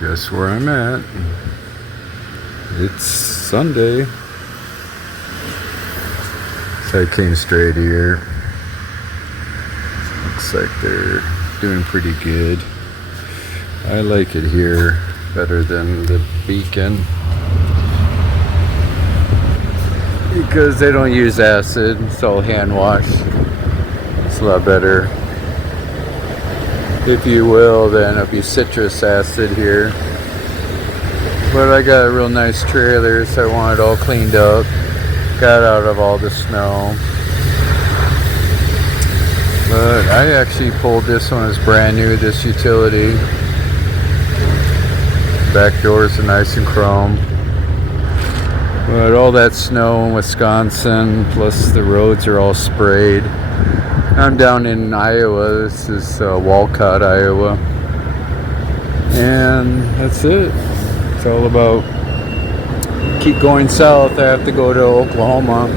Guess where I'm at? It's Sunday. So I came straight here. Looks like they're doing pretty good. I like it here better than the Beacon because they don't use acid. It's all hand wash. It's a lot better. If you will, then it'll be citrus acid here. But I got a real nice trailer, so I want it all cleaned up. Got out of all the snow. But I actually pulled this one as brand new, this utility. Back doors are nice and chrome. But all that snow in Wisconsin, plus the roads are all sprayed. I'm down in Iowa. This is Walcott, Iowa. And that's it. It's all about keep going south. I have to go to Oklahoma.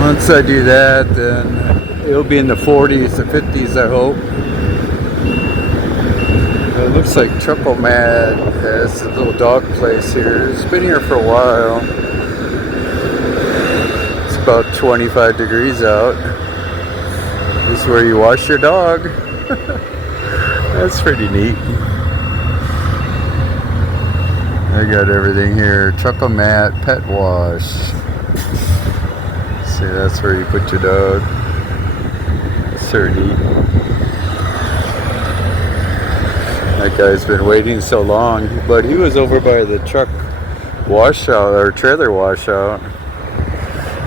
Once I do that, then it'll be in the 40s, the 50s, I hope. It looks like Truckle-Mad has a little dog place here. It's been here for a while. About 25 degrees out. This is where you wash your dog. That's pretty neat. I got everything here. Truckle-Mad Pet Wash. See, that's where you put your dog. So neat. That guy's been waiting so long, but he was over by the truck washout or trailer washout.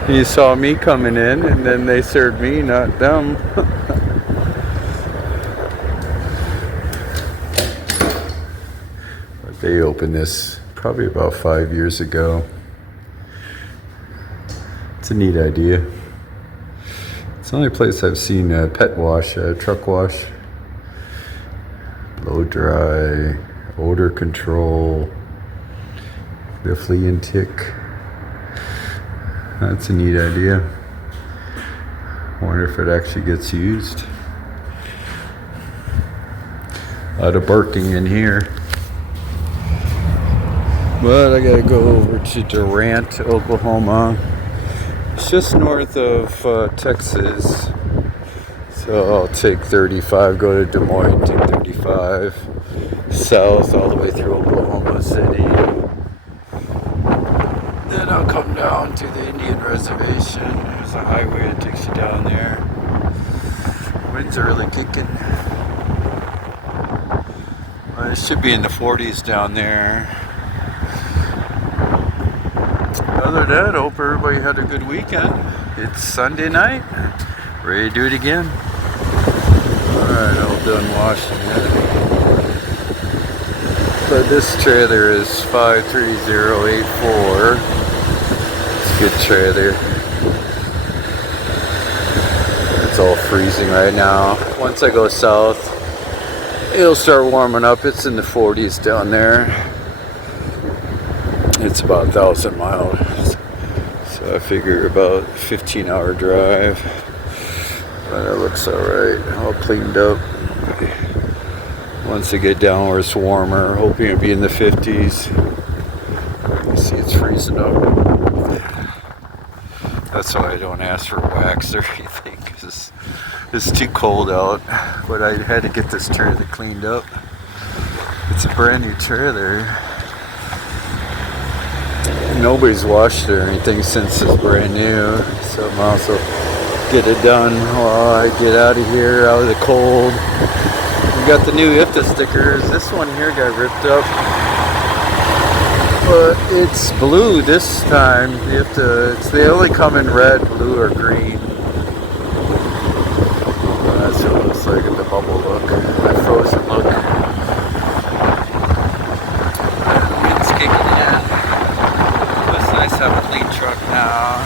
He saw me coming in, and then they served me, not them. But they opened this probably about 5 years ago. It's a neat idea. It's the only place I've seen pet wash, truck wash, blow dry, odor control, the flea and tick. That's a neat idea. Wonder if it actually gets used. A lot of barking in here. But I gotta go over to Durant, Oklahoma. It's just north of Texas. So I'll take 35, go to Des Moines, take 35 south all the way through Oklahoma City. Then I'll come down to the Indian Reservation. There's a highway that takes you down there. Winds are really kicking. Well, it should be in the 40s down there. Other than that, hope everybody had a good weekend. It's Sunday night. Ready to do it again. Alright, all done washing it. But this trailer is 53084. It's a good trailer. It's all freezing right now. Once I go south, it'll start warming up. It's in the 40s down there. It's about 1,000 miles. So I figure about 15-hour drive. But it looks alright. All cleaned up. Once I get down where it's warmer, hoping it'll be in the 50s. You see it's freezing up. That's why I don't ask for wax or anything, because it's too cold out. But I had to get this trailer cleaned up. It's a brand new trailer. Nobody's washed it or anything since it's brand new. So I'm also get it done while I get out of here, out of the cold. We got the new IFTA stickers. This one here got ripped up, but it's blue this time. They only come in red, blue, or green. That's what it looks like in the bubble look, the frozen look. The wind's kicking in. It's nice to have a clean truck now.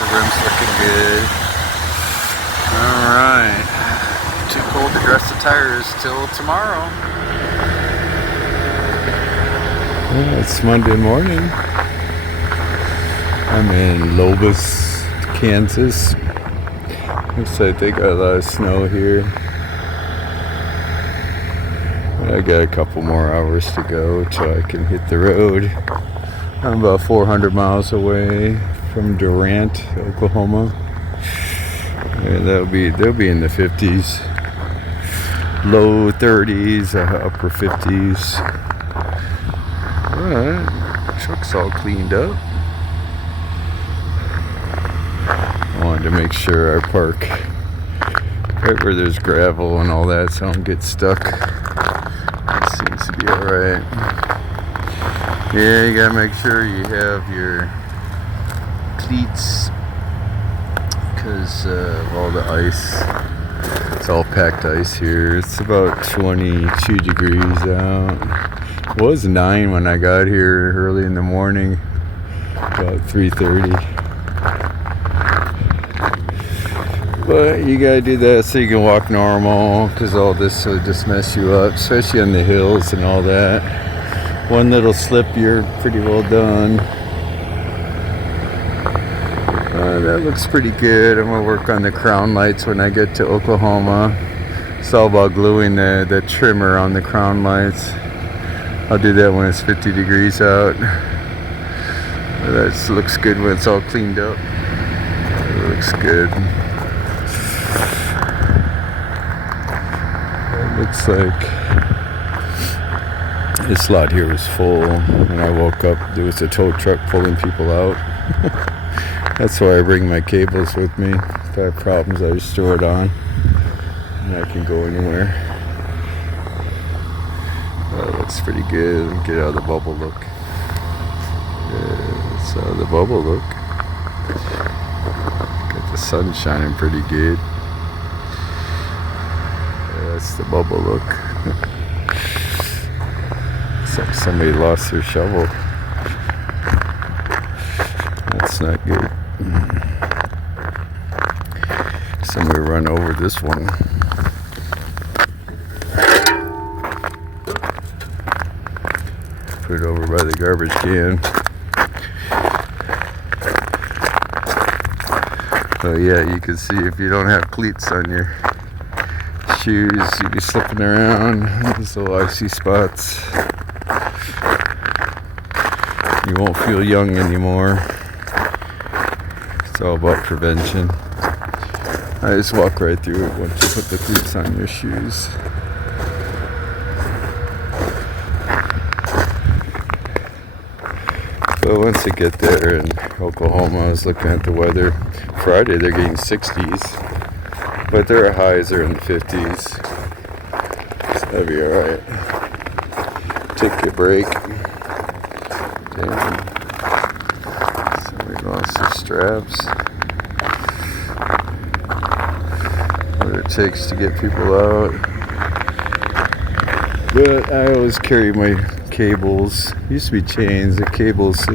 The rim's looking good. Alright. Too cold to dress the tires till tomorrow. Yeah, it's Monday morning. I'm in Lobos, Kansas. Looks like they got a lot of snow here. I got a couple more hours to go till I can hit the road. I'm about 400 miles away from Durant, Oklahoma. And they'll be in the 50s, low 30s, upper 50s. Alright, truck's all cleaned up. I wanted to make sure I park right where there's gravel and all that so I don't get stuck. It seems to be alright. Yeah, you gotta make sure you have your cleats because of all the ice. It's all packed ice here. It's about 22 degrees out. It was 9 when I got here early in the morning, about 3:30. But you gotta do that so you can walk normal, because all this will just mess you up, especially on the hills and all that. One little slip, you're pretty well done. That looks pretty good. I'm gonna work on the crown lights when I get to Oklahoma. It's all about gluing the trimmer on the crown lights. I'll do that when it's 50 degrees out. That looks good when it's all cleaned up. It looks good. It looks like this lot here was full. When I woke up, there was a tow truck pulling people out. That's why I bring my cables with me. If I have problems, I just throw it on and I can go anywhere. That looks pretty good. Get out of the bubble look. Yeah, that's out of the bubble look. Got the sun shining pretty good. Yeah, that's the bubble look. Looks like somebody lost their shovel. That's not good. Somebody run over this one. Put it over by the garbage can. So yeah, you can see if you don't have cleats on your shoes, you'll be slipping around. There's little icy spots. You won't feel young anymore. It's all about prevention. I just walk right through it once you put the cleats on your shoes. So once you get there in Oklahoma, I was looking at the weather. Friday they're getting 60s, but their highs are in the 50s. So that'll be alright. Take your break. Damn. Somebody lost their straps. What it takes to get people out. But I always carry my cables. Used to be chains. The cables.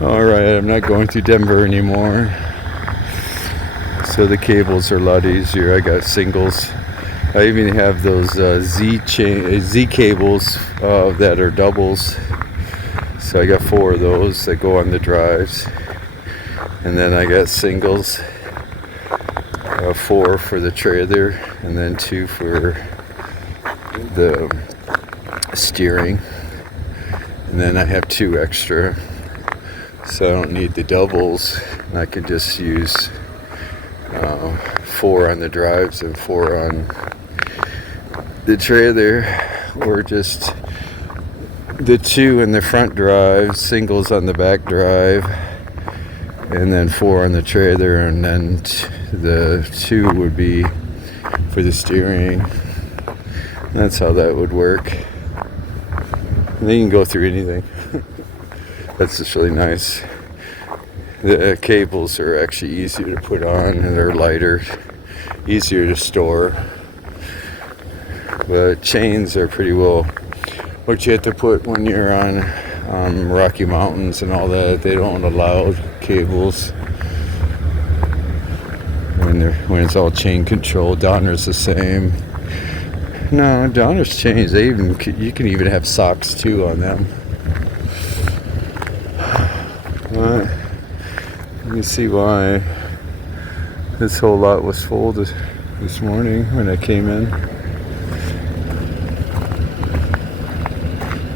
Alright, I'm not going through Denver anymore. So the cables are a lot easier. I got singles. I even have those Z cables that are doubles. So I got 4 of those that go on the drives. And then I got singles. 4 for the trailer, and then 2 for the steering, and then I have 2 extra, so I don't need the doubles. I can just use 4 on the drives and 4 on the trailer, or just the 2 in the front drive, singles on the back drive, and then 4 on the trailer, and then the 2 would be for the steering. That's how that would work. And then you can go through anything. That's just really nice. The cables are actually easier to put on, and they're lighter, easier to store. But chains are pretty well what you have to put when you're on Rocky Mountains and all that. They don't allow cables when it's all chain control. Donner's the same. No, Donner's chains. You can even have socks too on them. You can see why this whole lot was full this morning when I came in.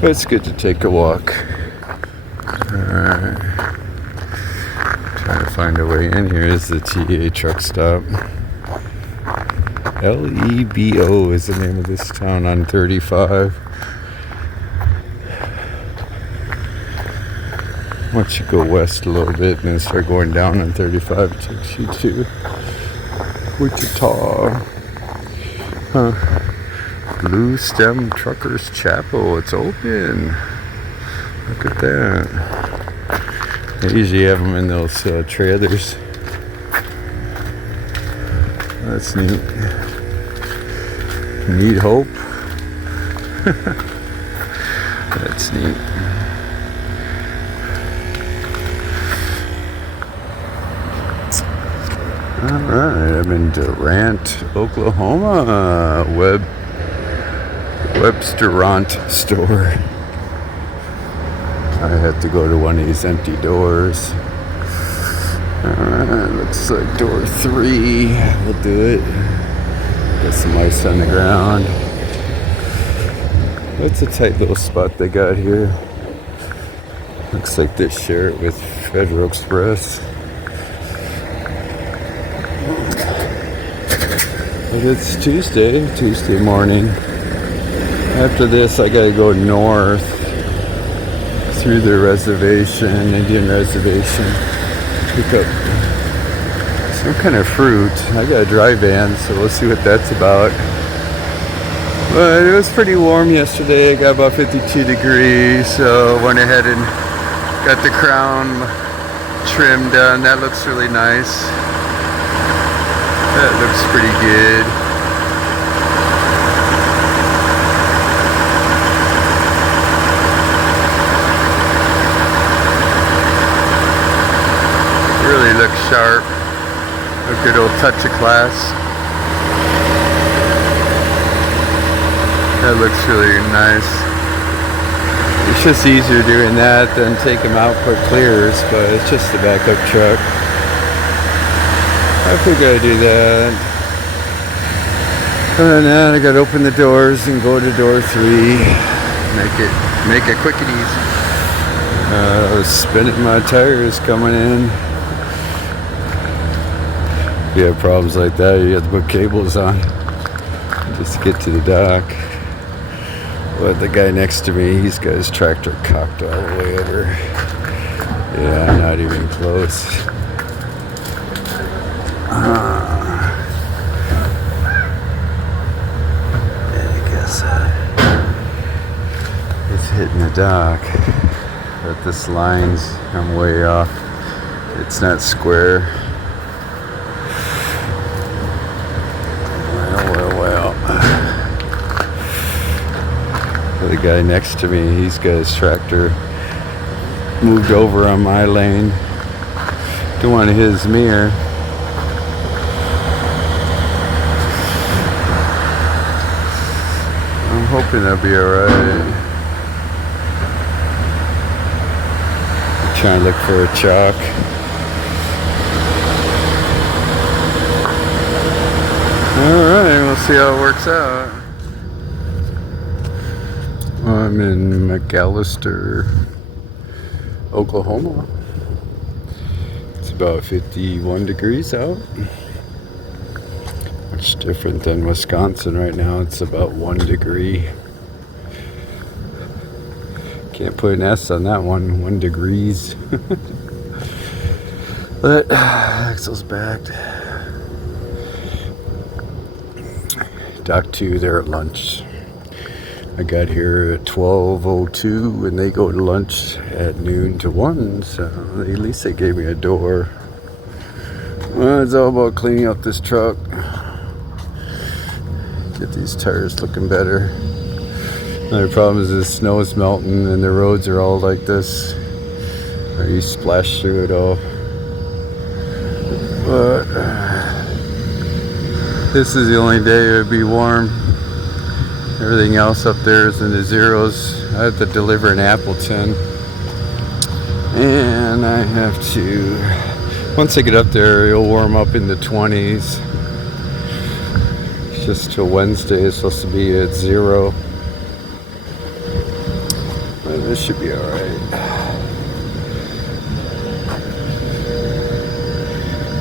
But it's good to take a walk. Alright. Trying to find a way in. Here is the TA truck stop. Lebo is the name of this town on 35. Once you go west a little bit and then start going down on 35, it takes you to Wichita. Blue Stem Truckers Chapel. It's open. Look at that. They usually have them in those trailers. That's neat. Need hope. That's neat. Alright, I'm in Durant, Oklahoma. Websterant store. I have to go to one of these empty doors. Alright, looks like door 3. We'll do it. Got some ice on the ground. That's a tight little spot they got here. Looks like they share it with Federal Express. But it's Tuesday morning. After this, I gotta go north through the reservation, Indian reservation, pick up some kind of fruit. I got a dry van, so we'll see what that's about. But it was pretty warm yesterday. I got about 52 degrees, so went ahead and got the crown trim done. That looks really nice. That looks pretty good. Really looks sharp. A good old touch of class. That looks really nice. It's just easier doing that than take them out for clears, but it's just a backup truck. I figure I do that. And then I gotta open the doors and go to door 3. Make it quick and easy. I was spinning my tires coming in. If you have problems like that, you have to put cables on just to get to the dock. But the guy next to me, he's got his tractor cocked all the way over. Yeah, not even close. I guess it's hitting the dock. But this line's, I'm way off. It's not square. Well. The guy next to me, he's got his tractor moved over on my lane. Don't want to hit his mirror. I'm hoping that'll be alright. Trying to look for a chalk. Alright, we'll see how it works out. I'm in McAllister, Oklahoma. It's about 51 degrees out. Much different than Wisconsin right now. It's about 1 degree. Can't put an S on that one. 1 degrees. But Axel's backed. Dock 2, they're at lunch. I got here at 12:02 and they go to lunch at noon to 1, so at least they gave me a door. Well, it's all about cleaning up this truck. Get these tires looking better. Another problem is the snow is melting and the roads are all like this. Or you splash through it all. But this is the only day it would be warm. Everything else up there is in the zeros. I have to deliver in Appleton. And I have to, once I get up there, it'll warm up in the 20s. It's just till Wednesday, it's supposed to be at 0. this should be alright.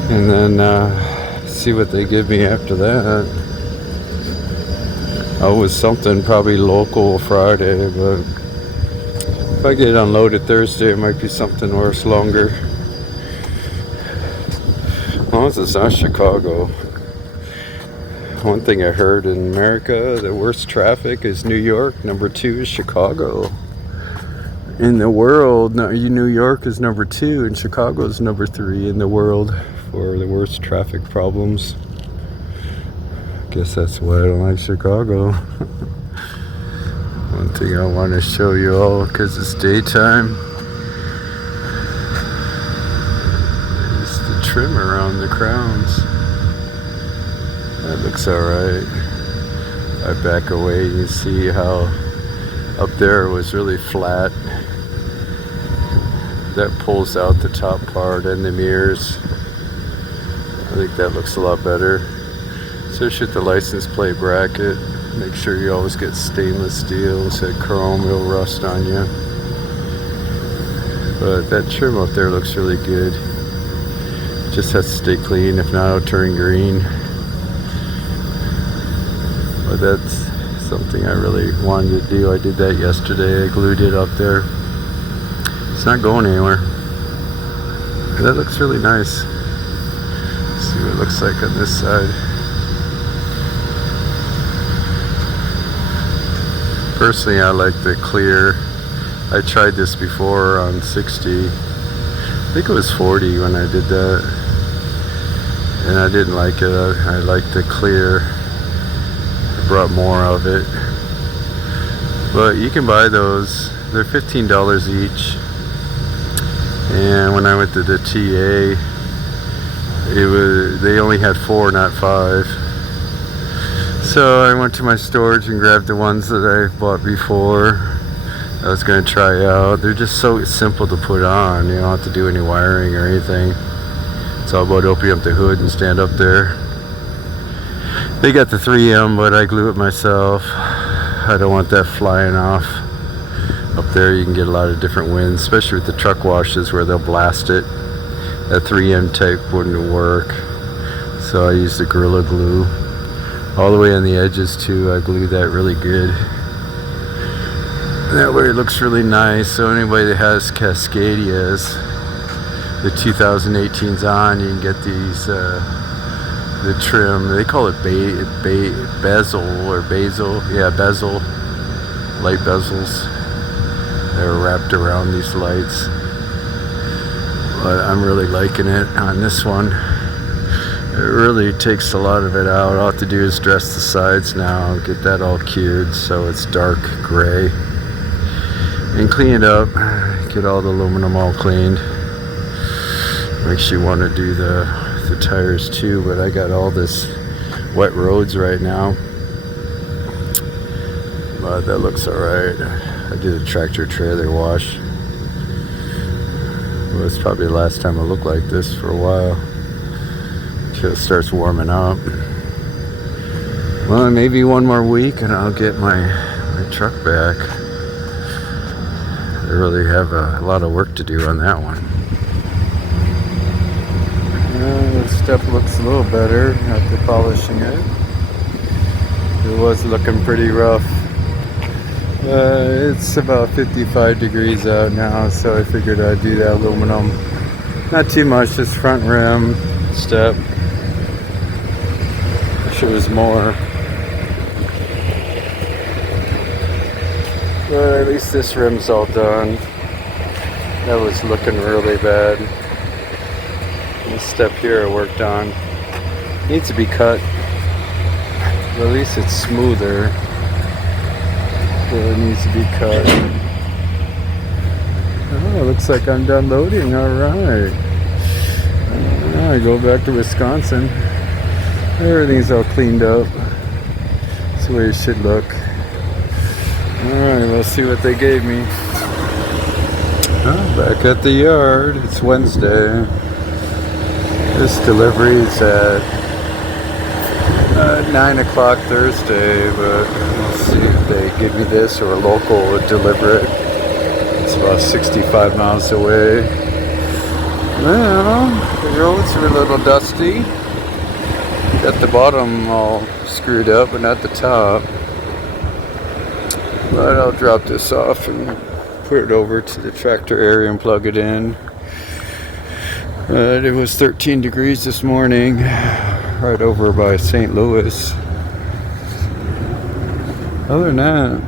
And then see what they give me after that. Oh, it was something probably local Friday, but if I get unloaded Thursday, it might be something worse longer. As long as it's not Chicago. One thing I heard in America, the worst traffic is New York. Number 2 is Chicago. In the world, New York is number 2 and Chicago is number 3 in the world for the worst traffic problems. Guess that's why I don't like Chicago. One thing I want to show you all, because it's daytime, is the trim around the crowns. That looks alright. I back away, you see how up there it was really flat. That pulls out the top part and the mirrors. I think that looks a lot better. Especially with the license plate bracket. Make sure you always get stainless steel instead of chrome, it'll rust on you. But that trim up there looks really good. Just has to stay clean, if not it'll turn green. But that's something I really wanted to do. I did that yesterday, I glued it up there. It's not going anywhere. That looks really nice. Let's see what it looks like on this side. Personally, I like the clear. I tried this before on 60. I think it was 40 when I did that. And I didn't like it. I liked the clear. I brought more of it. But you can buy those. They're $15 each. And when I went to the TA, they only had 4, not 5. So I went to my storage and grabbed the ones that I bought before. I was going to try out. They're just so simple to put on. You don't have to do any wiring or anything. It's all about opening up the hood and stand up there. They got the 3M, but I glue it myself. I don't want that flying off. Up there you can get a lot of different winds, especially with the truck washes where they'll blast it. That 3M type wouldn't work. So I used the Gorilla Glue. All the way on the edges too, I glue that really good. And that way it looks really nice. So anybody that has Cascadias, the 2018s on, you can get these, the trim. They call it bezel or basil. Yeah, bezel. Light bezels. They're wrapped around these lights. But I'm really liking it on this one. It really takes a lot of it out. All I have to do is dress the sides now, get that all cured so it's dark gray. And clean it up, get all the aluminum all cleaned. Makes you want to do the tires too, but I got all this wet roads right now. But that looks alright. I did a tractor trailer wash. Well, it's probably the last time I look like this for a while. Until it starts warming up. Well, maybe one more week and I'll get my truck back. I really have a lot of work to do on that one. The stuff looks a little better after polishing it. It was looking pretty rough. It's about 55 degrees out now, so I figured I'd do that aluminum. Not too much, just front rim, step. Wish it was more. But at least this rim's all done. That was looking really bad. This step here I worked on. Needs to be cut. But at least it's smoother. It needs to be cut. Oh, looks like I'm done loading. Alright. I go back to Wisconsin. Everything's all cleaned up. That's the way it should look. Alright, we'll see what they gave me. Oh, back at the yard. It's Wednesday. This delivery is at 9 o'clock Thursday, but we'll see if they give me this or a local would deliver it. about 65 miles away. Well, the roads are a little dusty. Got the bottom all screwed up, but not the top. But I'll drop this off and put it over to the tractor area and plug it in. It was 13 degrees this morning, right over by St. Louis. Other than that,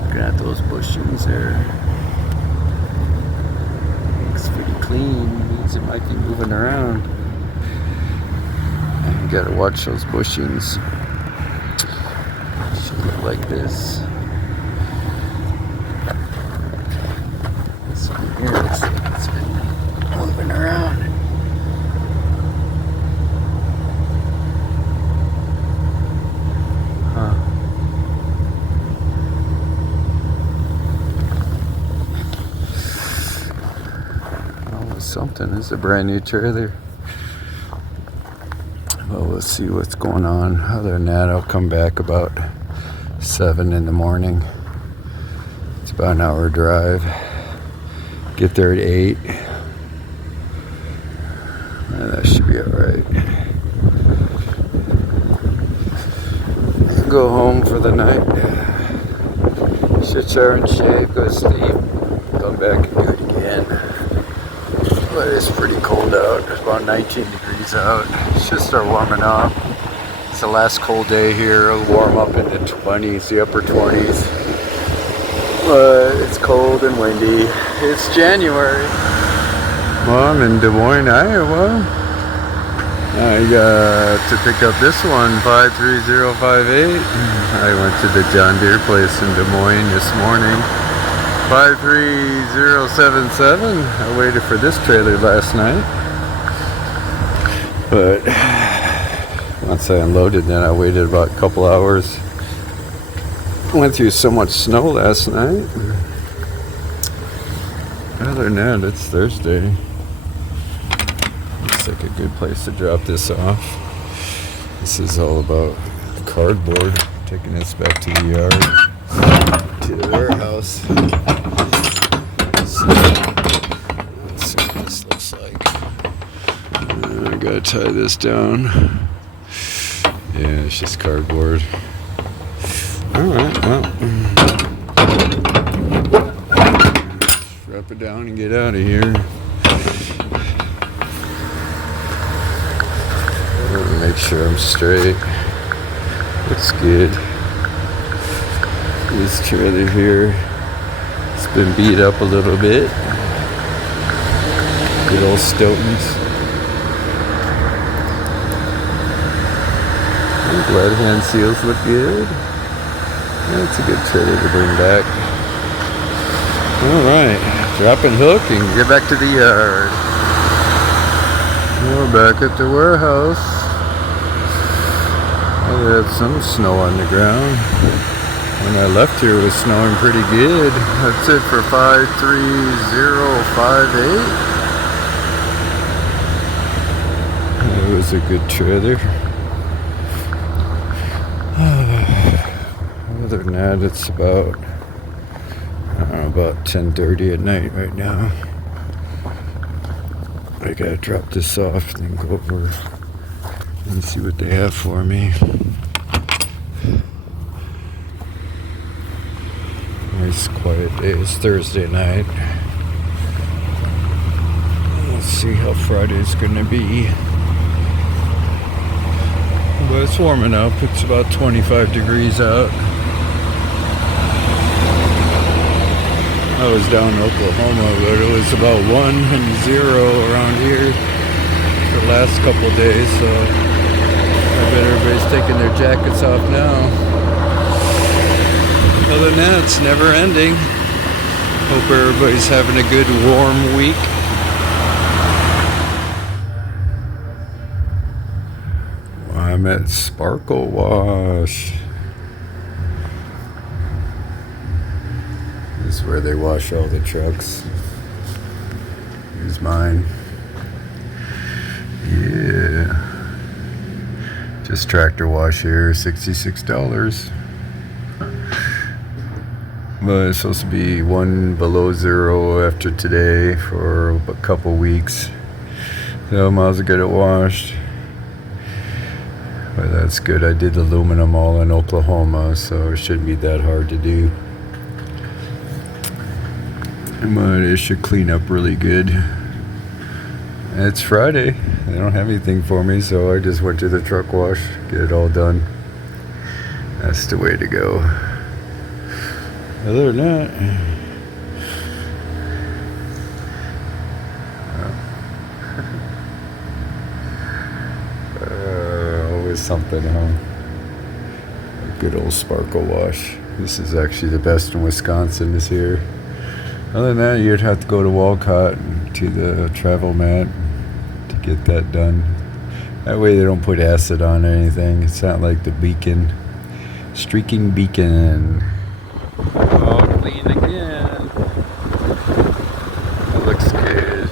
looking at those bushings there, looks pretty clean. Means it might be moving around. You gotta watch those bushings. Should look like this. This one here looks like it's been moving around. Something. This is a brand new trailer. Well, we'll see what's going on. Other than that, I'll come back about 7 in the morning. It's about an hour drive. Get there at 8. That should be alright. Go home for the night. Shit, shower and shave, go to sleep. Come back and do it again. But it's pretty cold out. It's about 19 degrees out. It should start warming up. It's the last cold day here. It'll warm up in the 20s, the upper 20s. But it's cold and windy. It's January. Well, I'm in Des Moines, Iowa. I got to pick up this one, 53058. I went to the John Deere place in Des Moines this morning. 53077. I waited for this trailer last night, but once I unloaded, then I waited about a couple hours. Went through so much snow last night. Other than that, it's Thursday. Looks like a good place to drop this off. This is all about cardboard. Taking this back to the yard, to the warehouse. Let's see what this looks like. I gotta tie this down. Yeah, it's just cardboard. Alright, well. Wrap it down and get out of here. Make sure I'm straight. Looks good. This trailer here, it's been beat up a little bit. Good old Stoughton's. Glad hand seals look good. That's a good trailer to bring back. Alright, drop and hook and get back to the yard. We're back at the warehouse. Well, we had some snow on the ground. When I left here, it was snowing pretty good. That's it for 53058. It was a good trailer. Other than that, it's about, I don't know, about 10:30 at night right now. I gotta drop this off and then go over and see what they have for me. Nice quiet day. It's Thursday night. Let's see how Friday's gonna be. But it's warming up. It's about 25 degrees out. I was down in Oklahoma, but it was about 1 and 0 around here for the last couple of days, so I bet everybody's taking their jackets off now. Other than that, it's never ending. Hope everybody's having a good warm week. I'm at Sparkle Wash. This is where they wash all the trucks. Here's mine. Yeah. Just tractor wash here, $66. But it's supposed to be 1 below 0 after today for a couple weeks. So I might as well get it washed. But that's good. I did aluminum all in Oklahoma, so it shouldn't be that hard to do. But it should clean up really good. It's Friday. They don't have anything for me, so I just went to the truck wash, get it all done. That's the way to go. Other than that, always something, huh? A good old sparkle wash. This is actually the best in Wisconsin this year. Other than that, you'd have to go to Walcott to the travel mat to get that done. That way they don't put acid on anything. It's not like the Beacon, streaking Beacon. All clean again. That looks good.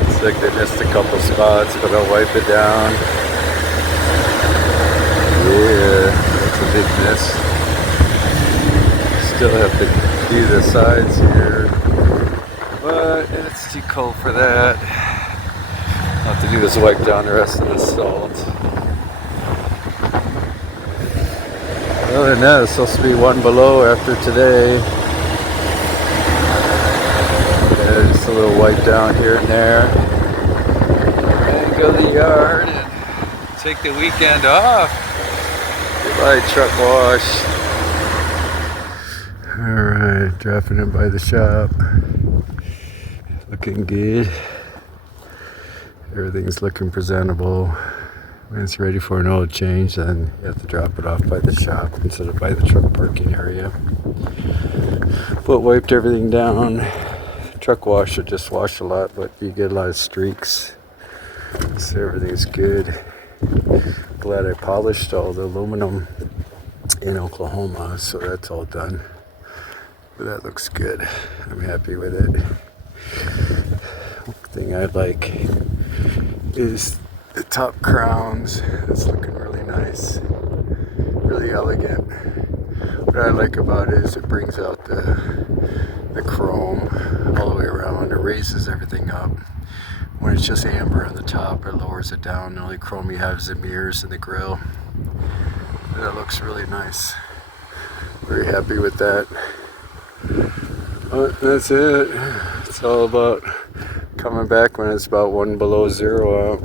Looks like they missed a couple spots, but I'll wipe it down. Yeah, that's a big miss. Still have to do the sides here, but it's too cold for that. All I have to do is wipe down the rest of the salt. Other than that, it's supposed to be 1 below after today. Yeah, just a little wipe down here and there. And go to the yard and take the weekend off. Goodbye, truck wash. Alright, dropping it by the shop. Looking good. Everything's looking presentable. When it's ready for an oil change, then you have to drop it off by the shop instead of by the truck parking area. But wiped everything down. Truck washer just washed a lot, but you get a lot of streaks. So everything's good. Glad I polished all the aluminum in Oklahoma, so that's all done. But that looks good. I'm happy with it. One thing I like is the top crowns. It's looking really nice, really elegant. What I like about it is it brings out the chrome all the way around. It raises everything up. When it's just amber on the top, it lowers it down. The only chrome you have is the mirrors and the grill. That looks really nice. Very happy with that. But that's it. It's all about coming back when it's about 1 below 0 out.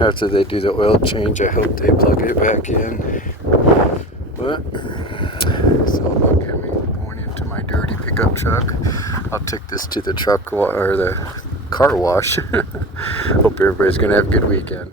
After they do the oil change, I hope they plug it back in. But it's all about going into my dirty pickup truck. I'll take this to the truck or the car wash. Hope everybody's gonna have a good weekend.